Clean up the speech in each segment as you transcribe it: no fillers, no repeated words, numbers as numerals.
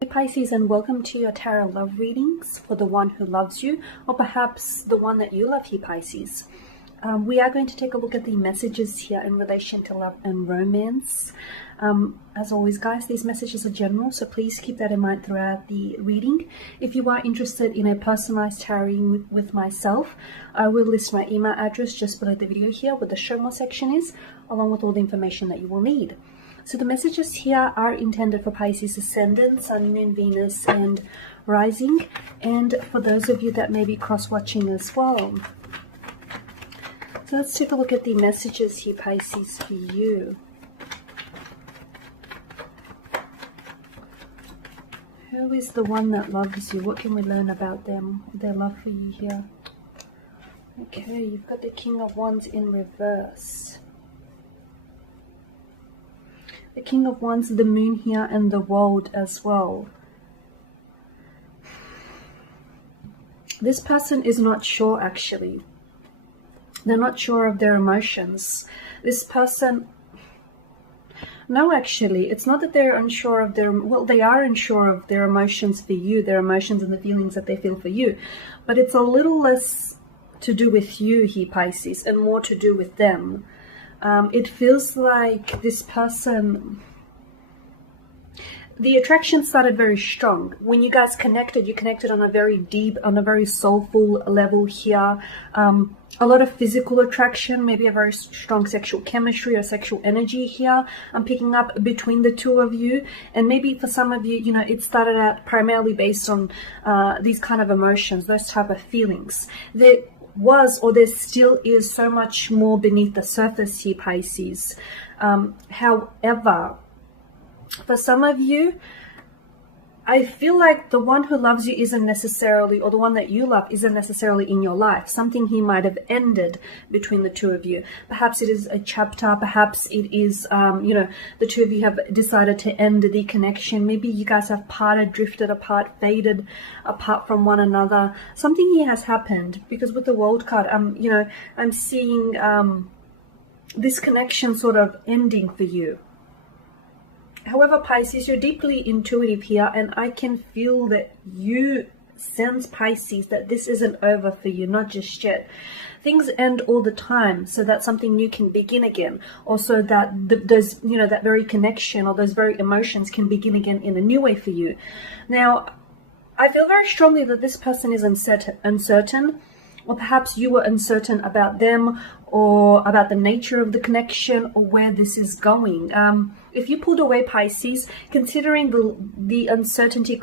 Hey Pisces, and welcome to your tarot love readings for the one who loves you, or perhaps the one that you love here, Pisces. We are going to take a look at the messages here in relation to love and romance. As always, guys, these messages are general, so please keep that in mind throughout the reading. If you are interested in a personalized tarot reading with myself, I will list my email address just below the video here where the show more section is, along with all the information that you will need. So the messages here are intended for Pisces Ascendant, Sun, Moon, Venus, and Rising, and for those of you that may be cross-watching as well. So let's take a look at the messages here, Pisces, for you. Who is the one that loves you? What can we learn about them, their love for you here? Okay, you've got the King of Wands in reverse. The King of Wands, the Moon here, and the World as well. This person is not sure, actually. They're not sure of their emotions. This person... No, actually, it's not that they're unsure of their... Well, they are unsure of their emotions for you, their emotions and the feelings that they feel for you. But it's a little less to do with you here, Pisces, and more to do with them. It feels like this person, the attraction started very strong. When you guys connected, you connected on a very deep, on a very soulful level here. A lot of physical attraction, maybe a very strong sexual chemistry or sexual energy here. I'm picking up between the two of you. And maybe for some of you, you know, it started out primarily based on these kind of emotions, those type of feelings. There was, or there still is, so much more beneath the surface here, Pisces. However, for some of you, I feel like the one who loves you isn't necessarily, or the one that you love isn't necessarily in your life. Something here might have ended between the two of you. Perhaps it is a chapter, perhaps it is, you know, the two of you have decided to end the connection. Maybe you guys have parted, drifted apart, faded apart from one another. Something here has happened, because with the World card, you know, I'm seeing this connection sort of ending for you. However, Pisces, you're deeply intuitive here, and I can feel that you sense, Pisces, that this isn't over for you, not just yet. Things end all the time so that something new can begin again, or so that those, you know, that very connection or those very emotions can begin again in a new way for you. Now, I feel very strongly that this person is uncertain, or perhaps you were uncertain about them, or about the nature of the connection, or where this is going. If you pulled away, Pisces, considering the uncertainty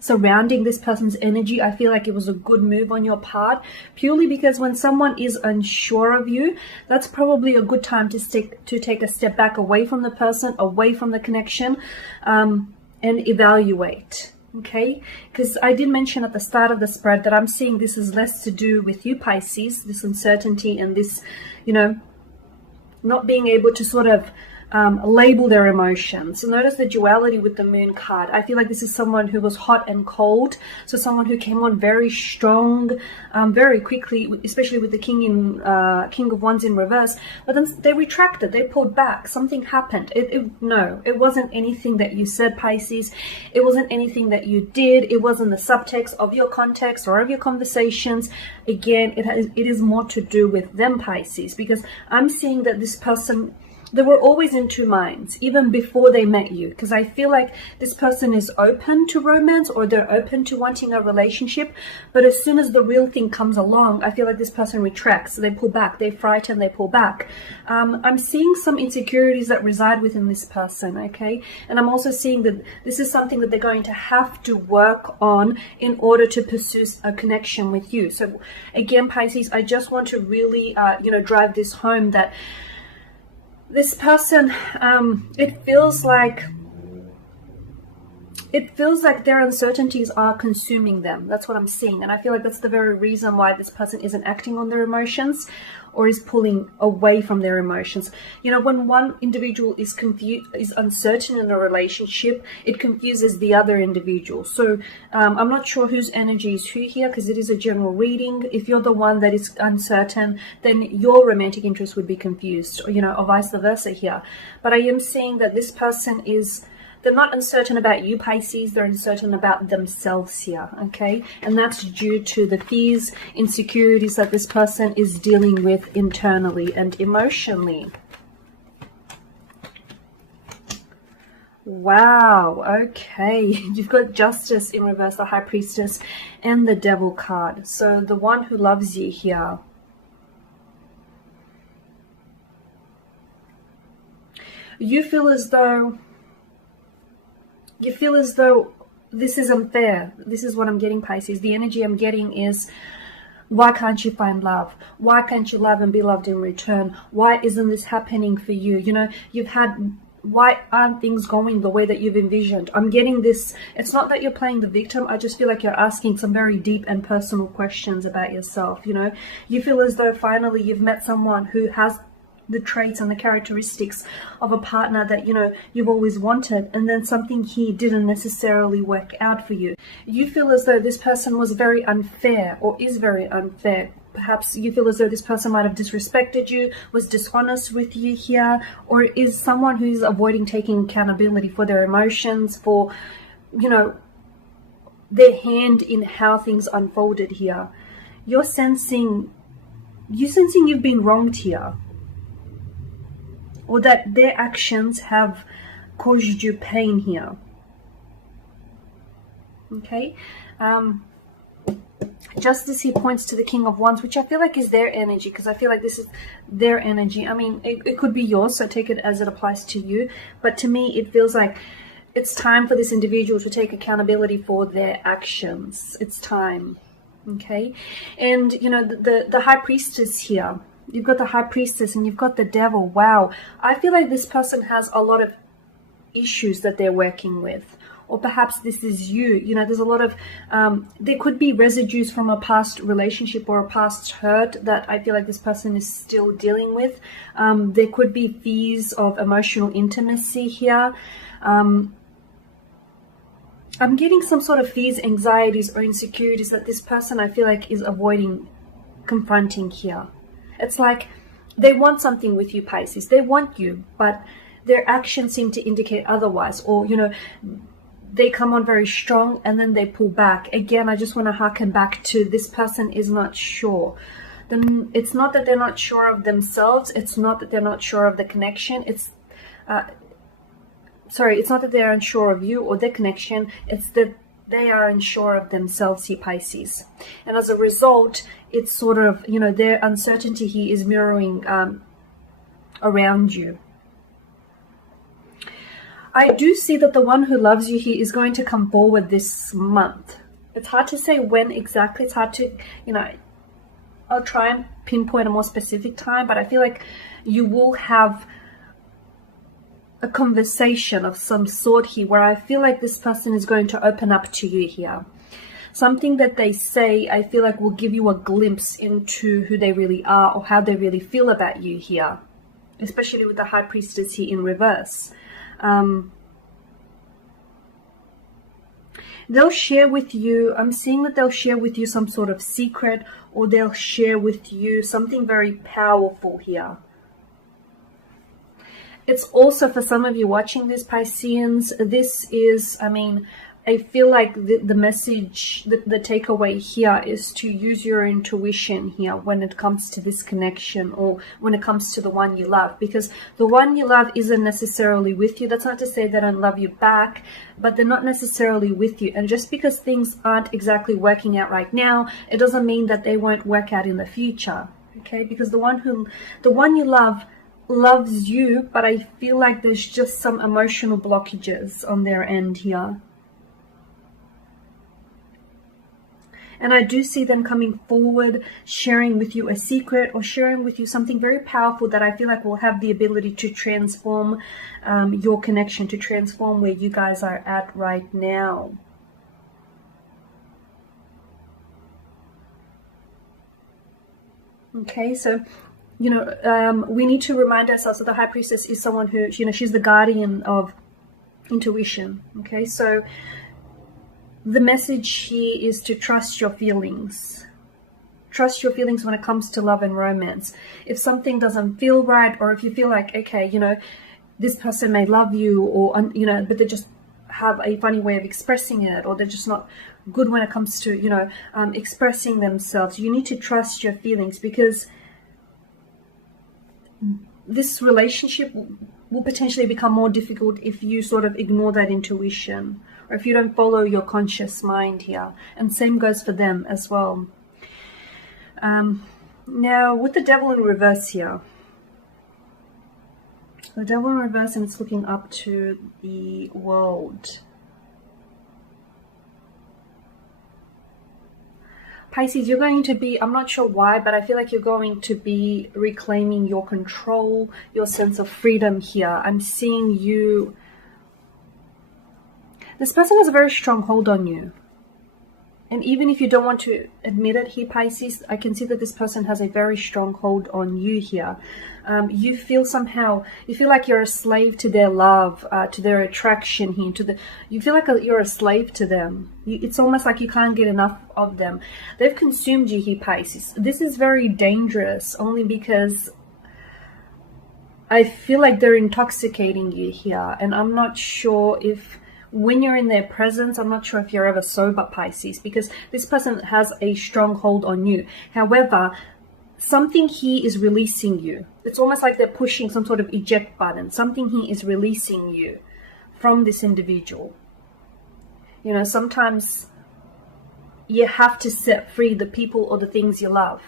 surrounding this person's energy, I feel like it was a good move on your part, purely because when someone is unsure of you, that's probably a good time to take a step back away from the person, away from the connection, and evaluate. Okay, because I did mention at the start of the spread that I'm seeing this is less to do with you, Pisces, this uncertainty and this, you know, not being able to sort of label their emotions. So notice the duality with the Moon card. I feel like this is someone who was hot and cold. So someone who came on very strong, very quickly, especially with the King of Wands in reverse. But then they retracted, they pulled back. Something happened. No, it wasn't anything that you said, Pisces. It wasn't anything that you did. It wasn't the subtext of your context or of your conversations. Again, it is more to do with them, Pisces, because I'm seeing that this person, they were always in two minds, even before they met you, because I feel like this person is open to romance, or they're open to wanting a relationship, but as soon as the real thing comes along, I feel like this person retracts. They pull back, they frighten, they pull back. I'm seeing some insecurities that reside within this person, okay? And I'm also seeing that this is something that they're going to have to work on in order to pursue a connection with you. So again, Pisces, I just want to really, you know, drive this home that this person, it feels like their uncertainties are consuming them. That's what I'm seeing. And I feel like that's the very reason why this person isn't acting on their emotions, or is pulling away from their emotions. You know, when one individual is confused, is uncertain in a relationship, it confuses the other individual. So I'm not sure whose energy is who here, because it is a general reading. If you're the one that is uncertain, then your romantic interest would be confused, or, you know, or vice versa here. But I am seeing that this person is, they're not uncertain about you, Pisces, they're uncertain about themselves here, okay? And that's due to the fears, insecurities that this person is dealing with internally and emotionally. Wow, okay. You've got Justice in reverse, the High Priestess, and the Devil card. So the one who loves you here. You feel as though this is unfair. This is what I'm getting, Pisces. The energy I'm getting is, why can't you find love? Why can't you love and be loved in return? Why isn't this happening for you? You know, why aren't things going the way that you've envisioned? I'm getting this. It's not that you're playing the victim. I just feel like you're asking some very deep and personal questions about yourself. You know, you feel as though finally you've met someone who has the traits and the characteristics of a partner that, you know, you've always wanted, and then something here didn't necessarily work out for you. You feel as though this person was very unfair, or is very unfair. Perhaps you feel as though this person might have disrespected you, was dishonest with you here, or is someone who's avoiding taking accountability for their emotions, for, you know, their hand in how things unfolded here. You're sensing you've been wronged here, or that their actions have caused you pain here. Okay. Justice here points to the King of Wands, which I feel like is their energy, because I feel like this is their energy. I mean, it could be yours, so take it as it applies to you. But to me, it feels like it's time for this individual to take accountability for their actions. It's time. Okay. And, you know, the High Priestess here, you've got the High Priestess and you've got the Devil. Wow. I feel like this person has a lot of issues that they're working with. Or perhaps this is you. You know, there's a lot of, there could be residues from a past relationship or a past hurt that I feel like this person is still dealing with. There could be fears of emotional intimacy here. I'm getting some sort of fears, anxieties, or insecurities that this person, I feel like, is avoiding confronting here. It's like they want something with you, Pisces. They want you, but their actions seem to indicate otherwise. Or, you know, they come on very strong and then they pull back. Again, I just want to harken back to this person is not sure. Then it's not that they're not sure of themselves. It's not that they're not sure of the connection. It's not that they're unsure of you or their connection. It's that they are unsure of themselves here, Pisces. And as a result, it's sort of, you know, their uncertainty here is mirroring around you. I do see that the one who loves you here is going to come forward this month. It's hard to say when exactly. It's hard to, you know, I'll try and pinpoint a more specific time, but I feel like you will have a conversation of some sort here where I feel like this person is going to open up to you here. Something that they say, I feel like will give you a glimpse into who they really are or how they really feel about you here, especially with the High Priestess here in reverse. They'll share with you, I'm seeing that they'll share with you some sort of secret, or they'll share with you something very powerful here. It's also, for some of you watching this, Pisceans, this is, I mean, I feel like the message, the takeaway here is to use your intuition here when it comes to this connection, or when it comes to the one you love, because the one you love isn't necessarily with you. That's not to say they don't love you back, but they're not necessarily with you. And just because things aren't exactly working out right now, it doesn't mean that they won't work out in the future. Okay, because the one you love loves you, but I feel like there's just some emotional blockages on their end here. And I do see them coming forward, sharing with you a secret, or sharing with you something very powerful that I feel like will have the ability to transform your connection, to transform where you guys are at right now. Okay, so, you know, we need to remind ourselves that the High Priestess is someone who, you know, she's the guardian of intuition. Okay, so the message here is to trust your feelings. Trust your feelings when it comes to love and romance. If something doesn't feel right, or if you feel like, okay, you know, this person may love you, or, you know, but they're just have a funny way of expressing it, or they're just not good when it comes to, you know, expressing themselves. You need to trust your feelings, because this relationship will potentially become more difficult if you sort of ignore that intuition, or if you don't follow your conscious mind here. And same goes for them as well. Now, with the Devil in reverse here, the Devil in reverse, and it's looking up to the World. Pisces, you're going to be, I'm not sure why, but I feel like you're going to be reclaiming your control, your sense of freedom here. I'm seeing you. This person has a very strong hold on you. And even if you don't want to admit it here, Pisces, I can see that this person has a very strong hold on you here. You feel somehow, you feel like you're a slave to their love, to their attraction here, you feel like you're a slave to them. It's almost like you can't get enough of them. They've consumed you here, Pisces. This is very dangerous, only because I feel like they're intoxicating you here. And I'm not sure if, when you're in their presence, I'm not sure if you're ever sober, Pisces, because this person has a strong hold on you. However, something here is releasing you. It's almost like they're pushing some sort of eject button. Something here is releasing you from this individual. You know, sometimes you have to set free the people or the things you love.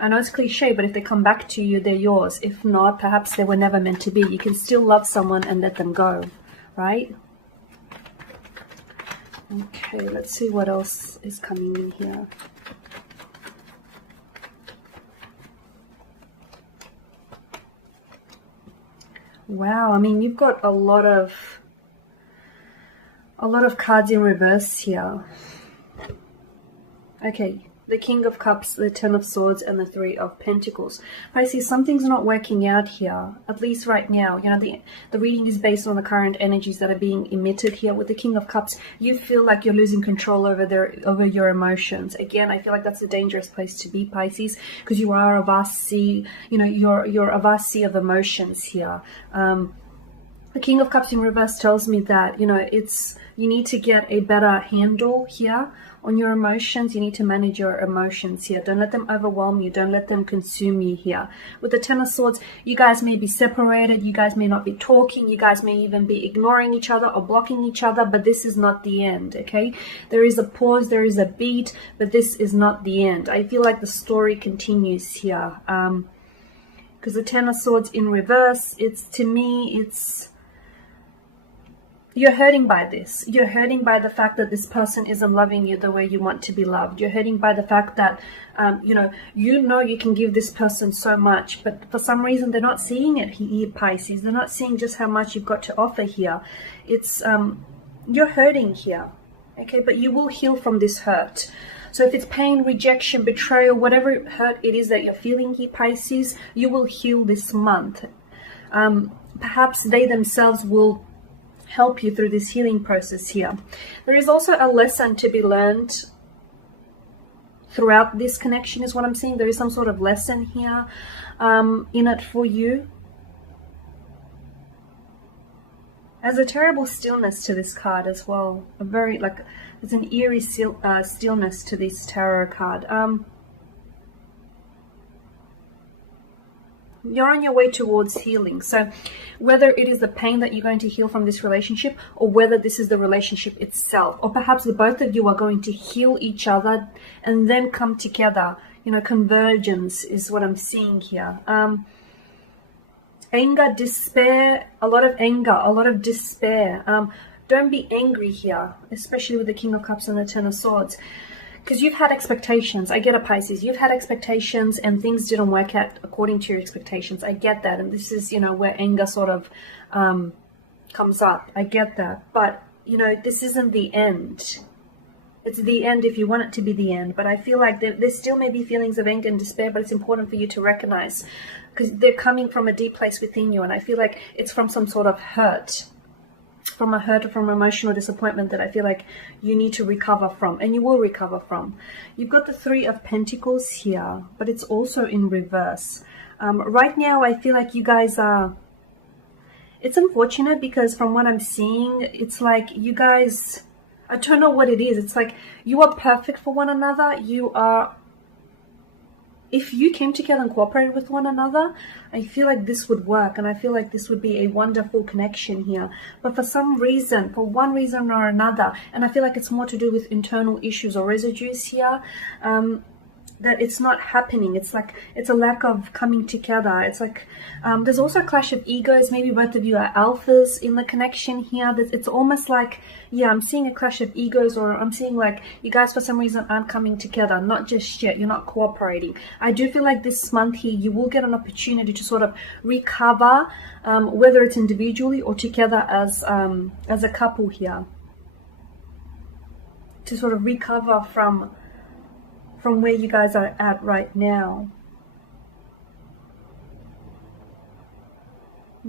I know it's cliche, but if they come back to you, they're yours. If not, perhaps they were never meant to be. You can still love someone and let them go, right? Okay, let's see what else is coming in here. Wow, I mean, you've got a lot of cards in reverse here. Okay, the King of Cups, the Ten of Swords, and the Three of Pentacles. Pisces, something's not working out here, at least right now. You know, the reading is based on the current energies that are being emitted here. With the King of Cups, you feel like you're losing control over your emotions. Again, I feel like that's a dangerous place to be, Pisces, because you are a vast sea. You know, you're a vast sea of emotions here. The King of Cups in reverse tells me that, you know, you need to get a better handle here on your emotions. You need to manage your emotions here. Don't let them overwhelm you. Don't let them consume you here. With the Ten of Swords, you guys may be separated. You guys may not be talking. You guys may even be ignoring each other or blocking each other, but this is not the end, okay? There is a pause, there is a beat, but this is not the end. I feel like the story continues here. Because the Ten of Swords in reverse, to me, you're hurting by this. You're hurting by the fact that this person isn't loving you the way you want to be loved. You're hurting by the fact that, you know you can give this person so much, but for some reason they're not seeing it here, Pisces. They're not seeing just how much you've got to offer here. You're hurting here, okay? But you will heal from this hurt. So if it's pain, rejection, betrayal, whatever hurt it is that you're feeling here, Pisces, you will heal this month. Perhaps they themselves will help you through this healing process here. There is also a lesson to be learned throughout this connection, is what I'm seeing. There is some sort of lesson here in it for you. There's a terrible stillness to this card as well. There's an eerie stillness to this tarot card. You're on your way towards healing. So whether it is the pain that you're going to heal from this relationship, or whether this is the relationship itself, or perhaps the both of you are going to heal each other and then come together. You know, convergence is what I'm seeing here. Anger, despair, a lot of anger, a lot of despair. Don't be angry here, especially with the King of Cups and the Ten of Swords. Because you've had expectations. I get it, Pisces. You've had expectations and things didn't work out according to your expectations. I get that. And this is, you know, where anger sort of comes up. I get that. But, you know, this isn't the end. It's the end if you want it to be the end. But I feel like there still may be feelings of anger and despair, but it's important for you to recognize, because they're coming from a deep place within you. And I feel like it's from some sort of hurt. From a hurt or from emotional disappointment that I feel like you need to recover from, and you will recover from. You've got the Three of Pentacles here, but it's also in reverse. Right now, I feel like you guys are it's unfortunate because from what I'm seeing, it's like you guys, I don't know what it is. It's like you are perfect for one another. You are, if you came together and cooperated with one another, I feel like this would work, and I feel like this would be a wonderful connection here. But for some reason, for one reason or another, and I feel like it's more to do with internal issues or residues here, that it's not happening. It's like it's a lack of coming together. It's like there's also a clash of egos. Maybe both of you are alphas in the connection here. It's almost like, yeah, I'm seeing a clash of egos, or I'm seeing like you guys for some reason aren't coming together. Not just yet. You're not cooperating. I do feel like this month here you will get an opportunity to sort of recover, whether it's individually or together as a couple here, to sort of recover from where you guys are at right now.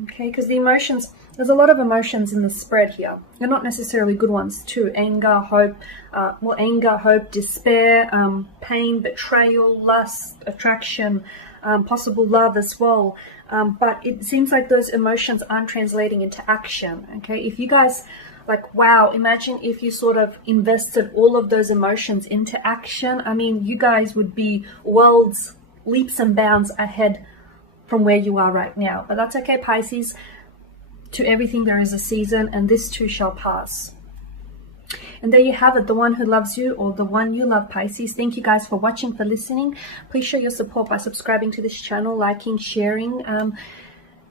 Okay, because the emotions, there's a lot of emotions in the spread here. They're not necessarily good ones too. Anger, hope, anger, hope, despair, pain, betrayal, lust, attraction, possible love as well. But it seems like those emotions aren't translating into action. Okay, if you guys, like, wow, imagine if you sort of invested all of those emotions into action. I mean, you guys would be worlds, leaps and bounds ahead from where you are right now. But that's okay, Pisces. To everything there is a season, and this too shall pass. And there you have it, the one who loves you, or the one you love, Pisces. Thank you guys for watching, for listening. Please show your support by subscribing to this channel, liking, sharing.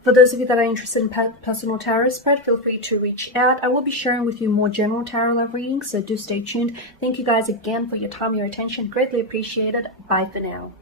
For those of you that are interested in personal tarot spread, feel free to reach out. I will be sharing with you more general tarot love readings, so do stay tuned. Thank you guys again for your time, your attention. Greatly appreciated. Bye for now.